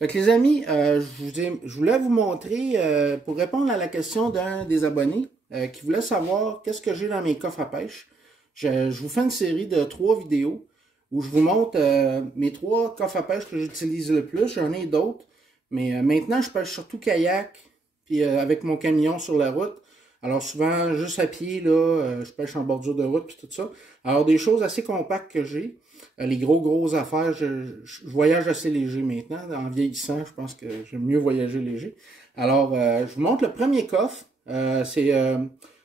Fait que les amis, je voulais vous montrer, pour répondre à la question d'un des abonnés qui voulait savoir qu'est-ce que j'ai dans mes coffres à pêche. Je vous fais une série de 3 vidéos où je vous montre mes 3 coffres à pêche que j'utilise le plus. J'en ai d'autres, mais maintenant je pêche surtout kayak, puis avec mon camion sur la route. Alors souvent, juste à pied, là, je pêche en bordure de route, puis tout ça. Alors des choses assez compactes que j'ai. Les grosses affaires, je voyage assez léger maintenant. En vieillissant, je pense que j'aime mieux voyager léger. Alors, je vous montre le premier coffre. C'est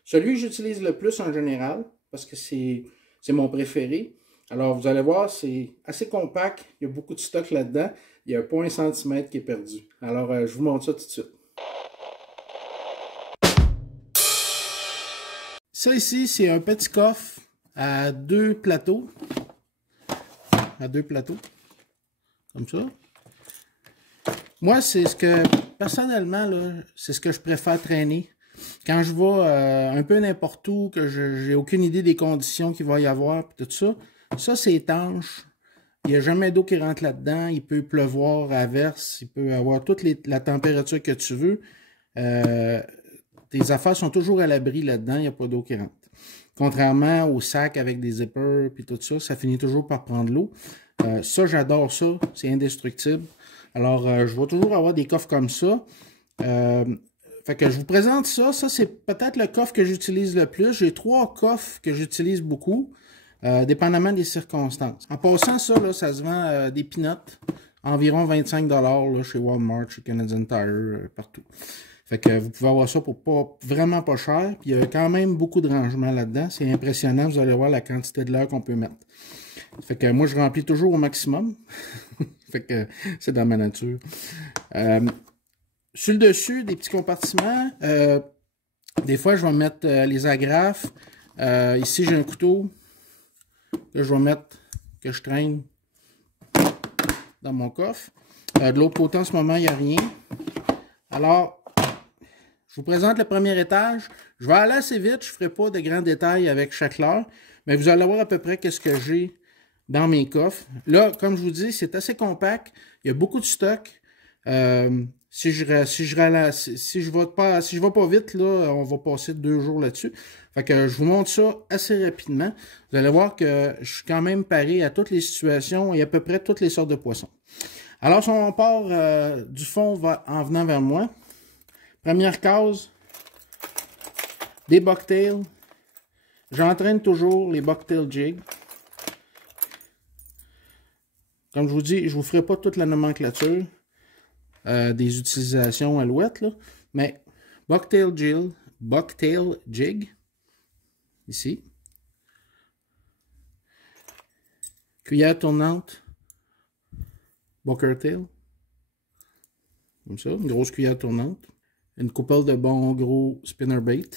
celui que j'utilise le plus en général, parce que c'est mon préféré. Alors, vous allez voir, c'est assez compact. Il y a beaucoup de stock là-dedans. Il y a 0,1 cm qui est perdu. Alors, je vous montre ça tout de suite. Ça ici, c'est un petit coffre à 2 plateaux. Comme ça. Moi, c'est ce que, personnellement, là, c'est ce que je préfère traîner. Quand je vais un peu n'importe où, que j'ai aucune idée des conditions qu'il va y avoir, puis tout ça, ça c'est étanche. Il n'y a jamais d'eau qui rentre là-dedans. Il peut pleuvoir, averse, il peut avoir toute la température que tu veux. Tes affaires sont toujours à l'abri là-dedans, il n'y a pas d'eau qui rentre. Contrairement au sac avec des zippers puis tout ça, ça finit toujours par prendre l'eau. Ça, j'adore ça. C'est indestructible. Alors, je vais toujours avoir des coffres comme ça. Fait que je vous présente ça. Ça, c'est peut-être le coffre que j'utilise le plus. J'ai 3 coffres que j'utilise beaucoup, dépendamment des circonstances. En passant, ça, là, ça se vend des peanuts, environ 25$ là, chez Walmart, chez Canadian Tire, partout. Fait que vous pouvez avoir ça pour vraiment pas cher. Puis il y a quand même beaucoup de rangement là-dedans. C'est impressionnant. Vous allez voir la quantité de l'heure qu'on peut mettre. Fait que moi, je remplis toujours au maximum. Fait que c'est dans ma nature. Sur le dessus, des petits compartiments. Des fois, je vais mettre les agrafes. Ici, j'ai un couteau que je vais mettre, que je traîne dans mon coffre. De l'autre côté, en ce moment, il n'y a rien. Alors, je vous présente le premier étage. Je vais aller assez vite. Je ne ferai pas de grands détails avec chaque leurre. Mais vous allez voir à peu près qu'est-ce que j'ai dans mes coffres. Là, comme je vous dis, c'est assez compact. Il y a beaucoup de stock. Si je vais pas vite, là, on va passer 2 jours là-dessus. Fait que je vous montre ça assez rapidement. Vous allez voir que je suis quand même paré à toutes les situations et à peu près toutes les sortes de poissons. Alors, si on part du fond en venant vers moi, première case, des bucktails. J'entraîne toujours les bucktail jig. Comme je vous dis, je ne vous ferai pas toute la nomenclature des utilisations alouettes, là, mais bucktail jig, ici. Cuillère tournante, Booker-tail, comme ça, une grosse cuillère tournante. Une couple de bons gros spinnerbait.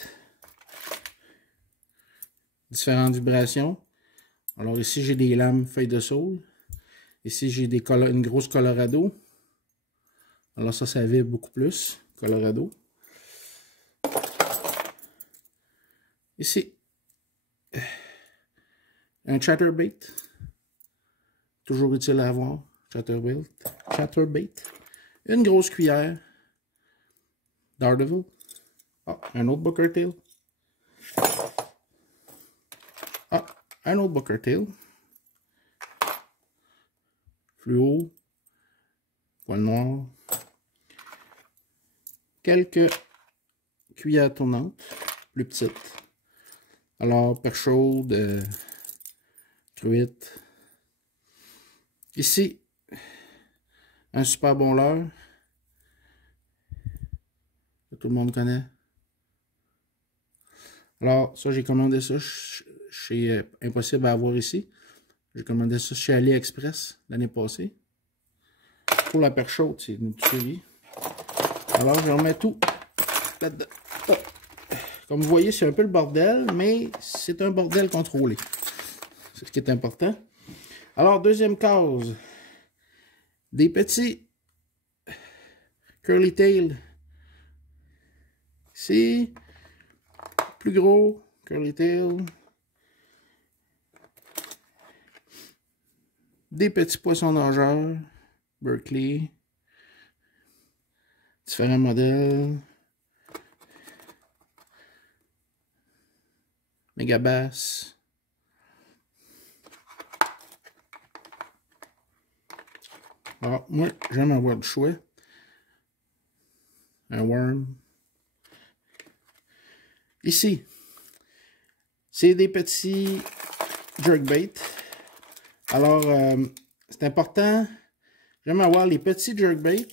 Différentes vibrations. Alors ici, j'ai des lames feuilles de saule. Ici, j'ai une grosse Colorado. Alors ça vibre beaucoup plus. Colorado. Ici, un chatterbait. Toujours utile à avoir. Chatterbait. Une grosse cuillère. Daredevil. Ah, un autre Booker-tail. Ah, un autre Booker-tail. Fluo. Poil noir. Quelques cuillères tournantes. Plus petites. Alors, perche chaude, truite. Ici, un super bon leurre. Que tout le monde connaît. Alors, ça, j'ai commandé ça chez Impossible à avoir ici. J'ai commandé ça chez AliExpress l'année passée. Pour la perche chaude, c'est une tuerie. Alors, je remets tout là-dedans. Comme vous voyez, c'est un peu le bordel, mais c'est un bordel contrôlé. C'est ce qui est important. Alors, deuxième case. Des petits curly tail. Ici. Plus gros curly tail. Des petits poissons nageurs. Berkeley. Différents modèles. Megabass. Alors, moi, j'aime avoir du choix. Un worm. Ici, c'est des petits jerkbait. Alors, c'est important. J'aime avoir les petits jerkbait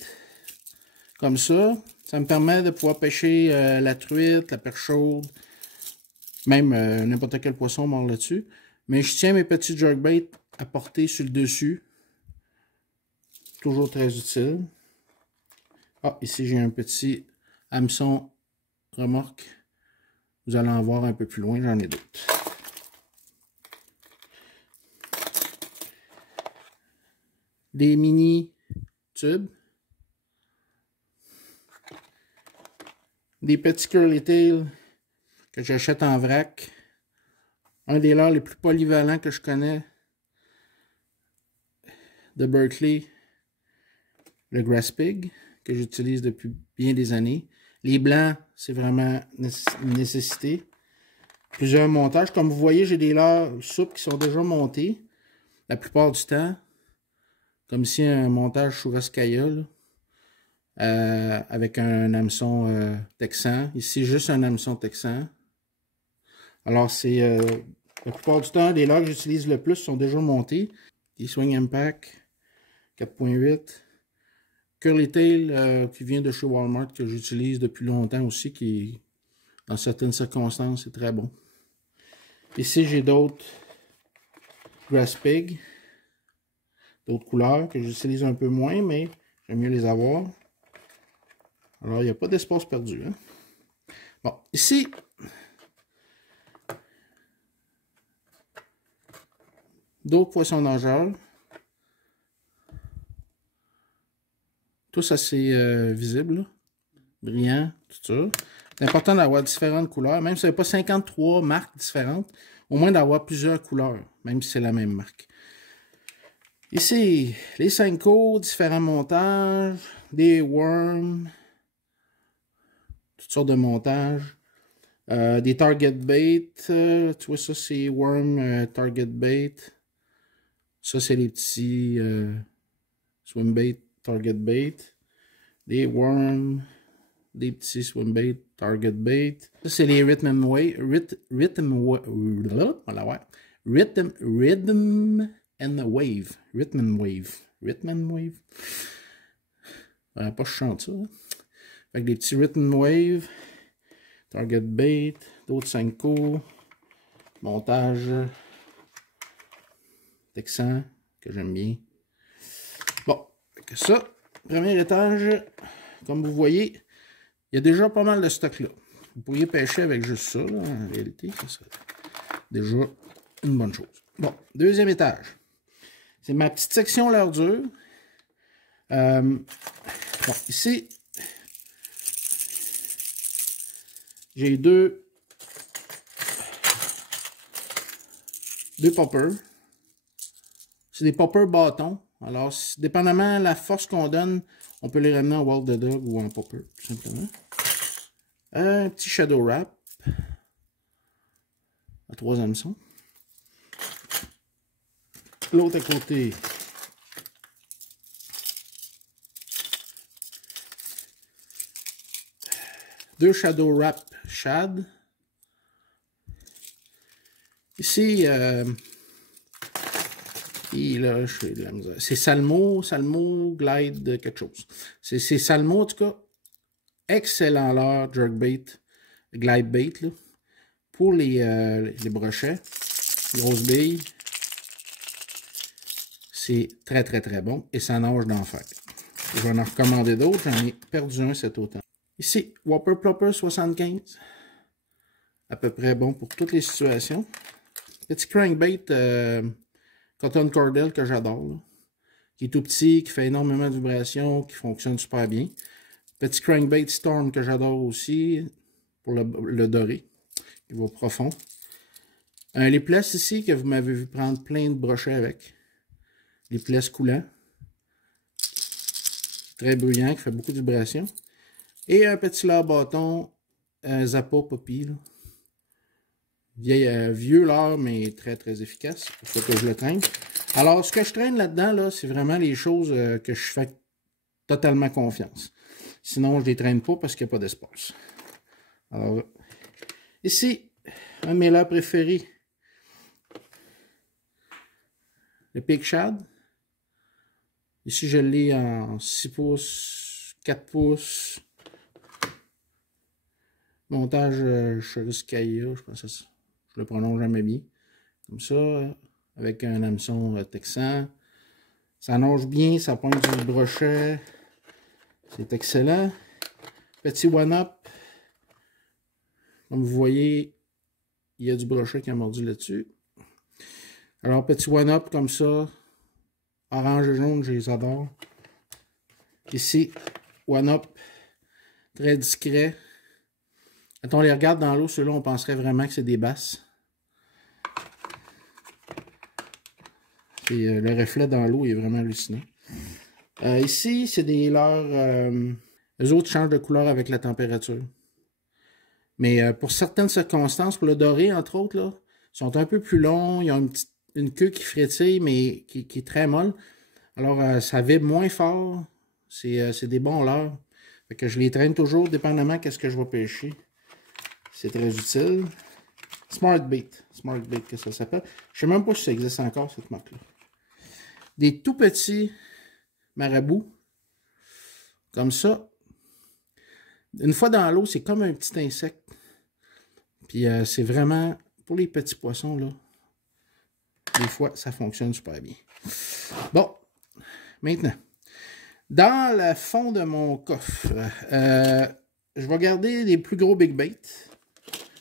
comme ça. Ça me permet de pouvoir pêcher la truite, la perche chaude, même n'importe quel poisson mort là-dessus. Mais je tiens mes petits jerkbait à porter sur le dessus. Toujours très utile. Ah, ici j'ai un petit hameçon remorque. Vous allez en voir un peu plus loin, j'en ai d'autres. Des mini tubes. Des petits curly tails que j'achète en vrac. Un des leurres les plus polyvalents que je connais de Berkley, le Grass Pig, que j'utilise depuis bien des années. Les blancs, c'est vraiment une nécessité. Plusieurs montages. Comme vous voyez, j'ai des leurres souples qui sont déjà montés. La plupart du temps. Comme ici, un montage Churrascaia, avec un hameçon texan. Ici, juste un hameçon texan. Alors, c'est la plupart du temps, les leurres que j'utilise le plus sont déjà montés. Des Swing Impact 4.8. Curly Tail qui vient de chez Walmart, que j'utilise depuis longtemps aussi, qui, dans certaines circonstances, est très bon. Ici, j'ai d'autres Grass Pig, d'autres couleurs que j'utilise un peu moins, mais j'aime mieux les avoir. Alors, il n'y a pas d'espace perdu. Hein? Bon, ici, d'autres poissons nageurs. Tous assez visibles, brillants, tout ça. C'est important d'avoir différentes couleurs, même si ce n'est pas 53 marques différentes, au moins d'avoir plusieurs couleurs, même si c'est la même marque. Ici, les Senko, différents montages, des worms, toutes sortes de montages, des target bait, tu vois ça c'est worm target bait, ça c'est les petits swim bait target bait, des worms, des petits swim bait target bait. Ça c'est les rhythm and wave, rhythm and wave. Pas je chante ça. Hein? Avec des petits rhythm wave, target bait, d'autres Senko, montage texan que j'aime bien. Bon, que ça, premier étage, comme vous voyez, il y a déjà pas mal de stock là. Vous pourriez pêcher avec juste ça, là, en réalité, ça serait déjà une bonne chose. Bon, deuxième étage. C'est ma petite section leurre dure. Bon, ici, j'ai deux poppers. C'est des poppers bâtons. Alors, dépendamment de la force qu'on donne, on peut les ramener en Wild Dog ou en popper, tout simplement. Un petit Shadow Wrap à 3 hameçons. L'autre à côté, deux Shadow Wrap Shad. Ici, c'est Salmo Glide quelque chose. C'est Salmo, en tout cas. Excellent leurre, jerkbait, glide bait, là. Pour les brochets, grosses billes. C'est très, très, très bon. Et ça nage d'enfer. Je vais en recommander d'autres. J'en ai perdu un cet automne. Ici, Whopper Plopper 75. À peu près bon pour toutes les situations. Petit crankbait Cotton Cordell que j'adore. Qui est tout petit, qui fait énormément de vibrations, qui fonctionne super bien. Petit crankbait Storm que j'adore aussi. Pour le doré. Il va profond. Les places ici que vous m'avez vu prendre plein de brochets avec. Les places coulants. Très bruyant, qui fait beaucoup de vibrations. Et un petit leurre bâton, Zappa Poppy. Vieux leurre, mais très très efficace. Il faut que je le traîne. Alors, ce que je traîne là-dedans, là, c'est vraiment les choses que je fais totalement confiance. Sinon, je ne les traîne pas parce qu'il n'y a pas d'espace. Alors, ici, un de mes leurres préférés, le Pig Shad. Ici, je l'ai en 6 pouces, 4 pouces. Montage Choriskaya, je pense que je le prononce jamais bien. Comme ça, avec un hameçon texan. Ça nage bien, ça pointe du brochet. C'est excellent. Petit one-up. Comme vous voyez, il y a du brochet qui a mordu là-dessus. Alors, petit one-up comme ça. Orange et jaune, je les adore. Ici, one-up. Très discret. Quand on les regarde dans l'eau, ceux-là, on penserait vraiment que c'est des basses. Et le reflet dans l'eau est vraiment hallucinant. Ici, c'est des leurres. Les autres changent de couleur avec la température. Mais pour certaines circonstances, pour le doré, entre autres, là, ils sont un peu plus longs. Ils ont une queue qui frétille, mais qui est très molle. Alors, ça vibre moins fort. C'est des bons leurres. Fait que je les traîne toujours, dépendamment de ce que je vais pêcher. C'est très utile. Smart Bait, que ça s'appelle. Je ne sais même pas si ça existe encore, cette marque-là. Des tout petits marabouts. Comme ça. Une fois dans l'eau, c'est comme un petit insecte. Puis c'est vraiment, pour les petits poissons, là, des fois, ça fonctionne super bien. Bon, maintenant, dans le fond de mon coffre, je vais garder les plus gros big baits.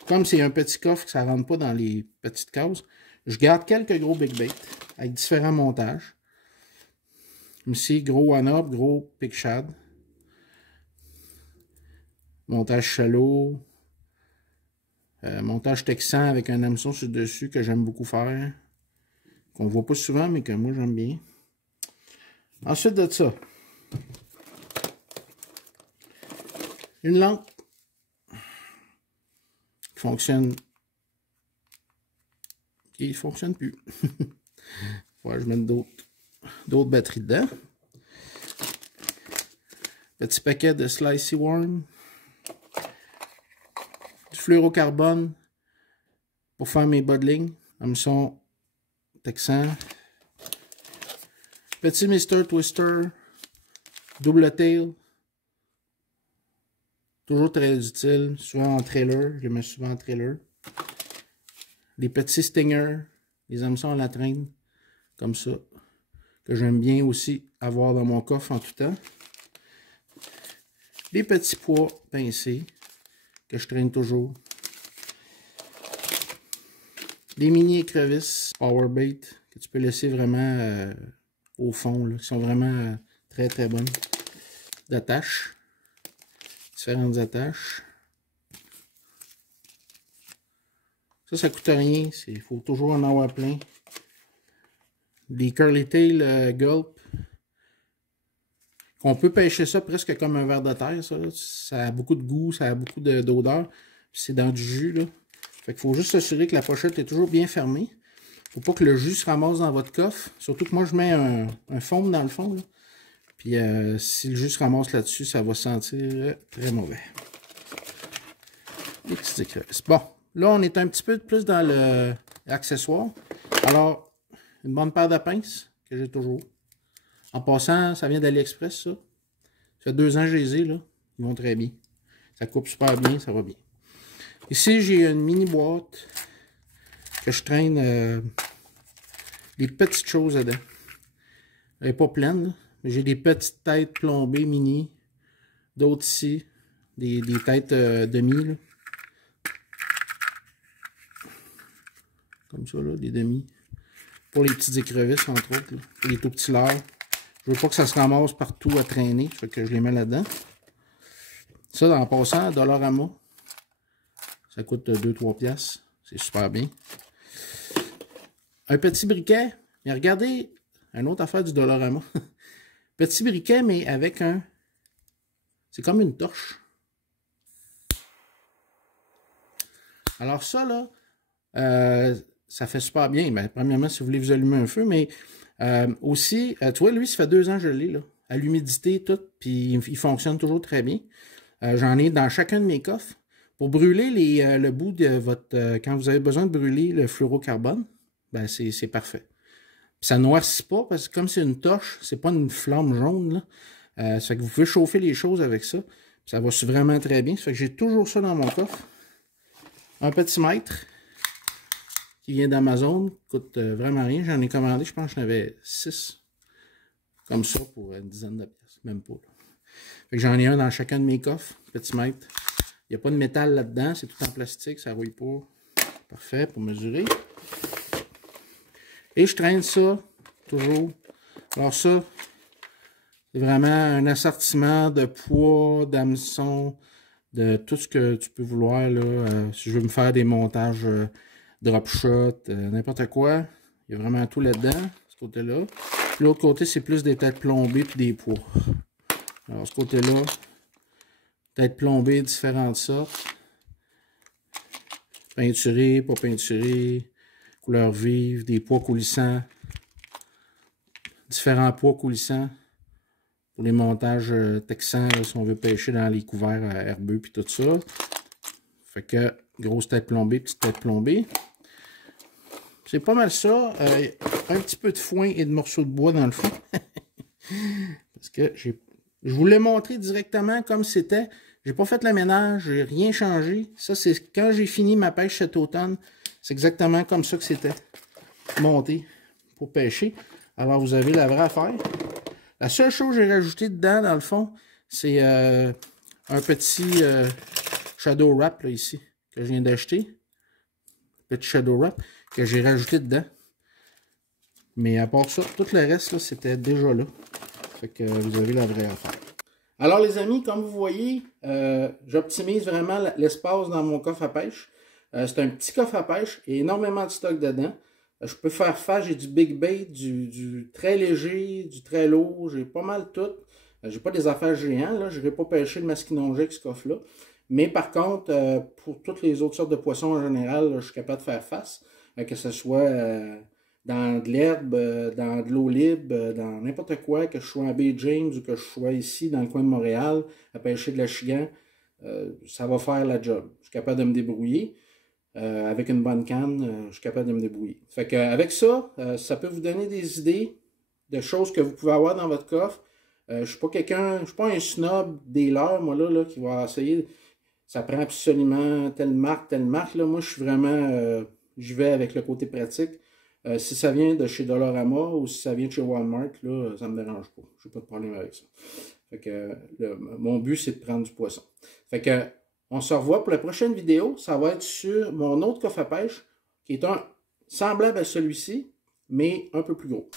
Comme c'est un petit coffre, ça ne rentre pas dans les petites cases, je garde quelques gros big baits avec différents montages. Ici, gros one-up, gros Pig Shad. Montage shallow. Montage texan avec un hameçon sur le dessus que j'aime beaucoup faire. Qu'on ne voit pas souvent, mais que moi j'aime bien. Ensuite de ça, une lampe qui fonctionne. Qui ne fonctionne plus. Ouais, je mets d'autres batteries dedans. Petit paquet de Slicey Worm. Du fluorocarbone pour faire mes bodlings. Hameçon texan. Petit Mr. Twister. Double tail. Toujours très utile. Souvent en trailer. Je les mets souvent en trailer. Les petits stingers. Les hameçons à la traîne. Comme ça. Que j'aime bien aussi avoir dans mon coffre en tout temps. Les petits pois pincés. Que je traîne toujours. Des mini écrevisses Powerbait. Que tu peux laisser vraiment au fond. Là, qui sont vraiment très très bonnes. D'attache. Différentes attaches. Ça coûte rien. Il faut toujours en avoir plein. Des Curly Tail Gulp. On peut pêcher ça presque comme un ver de terre. Ça a beaucoup de goût, ça a beaucoup d'odeur. C'est dans du jus. Là. Fait qu'il faut juste s'assurer que la pochette est toujours bien fermée. Faut pas que le jus se ramasse dans votre coffre. Surtout que moi, je mets un fond dans le fond. Là. Puis si le jus se ramasse là-dessus, ça va sentir très mauvais. Les petits écrevisses. Bon, là, on est un petit peu plus dans l'accessoire. Alors, une bonne paire de pinces que j'ai toujours. En passant, ça vient d'AliExpress, ça. Ça fait 2 ans que je les ai, là. Ils vont très bien. Ça coupe super bien, ça va bien. Ici, j'ai une mini boîte que je traîne des petites choses dedans. Elle n'est pas pleine, là. Mais j'ai des petites têtes plombées mini. D'autres ici. Des têtes demi, là. Comme ça, là, des demi. Pour les petites écrevisses, entre autres, là. Pour les tout petits leurres. Je veux pas que ça se ramasse partout à traîner. Fait que je les mets là-dedans. Ça, en passant, à Dollarama, ça coûte 2-3 piastres. C'est super bien. Un petit briquet. Mais regardez, une autre affaire du Dollarama. Petit briquet, mais avec un... C'est comme une torche. Alors ça, là, ça fait super bien. Ben, premièrement, si vous voulez vous allumer un feu, mais aussi, tu vois, lui, ça fait 2 ans que je l'ai, là, à l'humidité, tout, puis il fonctionne toujours très bien. J'en ai dans chacun de mes coffres. Pour brûler le bout de votre... quand vous avez besoin de brûler le fluorocarbone, ben c'est parfait. Puis ça ne noircit pas, parce que comme c'est une torche, c'est pas une flamme jaune, là. Ça fait que vous pouvez chauffer les choses avec ça. Ça va vraiment très bien. Ça fait que j'ai toujours ça dans mon coffre. Un petit mètre qui vient d'Amazon, coûte vraiment rien. J'en ai commandé, je pense que j'en avais 6 comme ça pour une dizaine de pièces, même pas. Là. Fait que j'en ai un dans chacun de mes coffres, petit mètre. Il n'y a pas de métal là-dedans, c'est tout en plastique, ça ne rouille pas. Parfait pour mesurer. Et je traîne ça, toujours. Alors ça, c'est vraiment un assortiment de poids, d'hameçons, de tout ce que tu peux vouloir, là. Si je veux me faire des montages drop shot, n'importe quoi. Il y a vraiment tout là-dedans, ce côté-là. L'autre côté, c'est plus des têtes plombées puis des poids. Alors, ce côté-là, têtes plombées, différentes sortes. Peinturées, pas peinturées, couleurs vives, des poids coulissants. Différents poids coulissants pour les montages texans, là, si on veut pêcher dans les couverts herbeux puis tout ça. Fait que, grosse tête plombée, petite tête plombée. C'est pas mal ça. Un petit peu de foin et de morceaux de bois dans le fond. Parce que je vous l'ai montré directement comme c'était. J'ai pas fait le ménage, j'ai rien changé. Ça, c'est quand j'ai fini ma pêche cet automne. C'est exactement comme ça que c'était monté pour pêcher. Alors, vous avez la vraie affaire. La seule chose que j'ai rajouté dedans, dans le fond, c'est un petit shadow wrap, là, ici, que je viens d'acheter. Petit shadow wrap que j'ai rajouté dedans. Mais à part ça, tout le reste, là, c'était déjà là. Fait que vous avez la vraie affaire. Alors les amis, comme vous voyez, j'optimise vraiment l'espace dans mon coffre à pêche. C'est un petit coffre à pêche et énormément de stock dedans. Je peux faire face, j'ai du big bait, du très léger, du très lourd, j'ai pas mal tout. J'ai pas des affaires géantes, là, je n'irai pas pêcher le masquinongé avec ce coffre-là. Mais par contre, pour toutes les autres sortes de poissons en général, là, je suis capable de faire face. Que ce soit dans de l'herbe, dans de l'eau libre, dans n'importe quoi, que je sois en baie James ou que je sois ici dans le coin de Montréal à pêcher de l'achigan, ça va faire la job. Je suis capable de me débrouiller. Avec une bonne canne, je suis capable de me débrouiller. Fait que, avec ça, ça peut vous donner des idées de choses que vous pouvez avoir dans votre coffre. Je suis pas quelqu'un, je suis pas un snob des leurs, moi là, qui va essayer. Ça prend absolument telle marque, là. Moi, je suis vraiment, j'y vais avec le côté pratique. Si ça vient de chez Dollarama ou si ça vient de chez Walmart, là, ça me dérange pas. J'ai pas de problème avec ça. Fait que, mon but, c'est de prendre du poisson. Fait que, on se revoit pour la prochaine vidéo. Ça va être sur mon autre coffre à pêche, qui est semblable à celui-ci, mais un peu plus gros.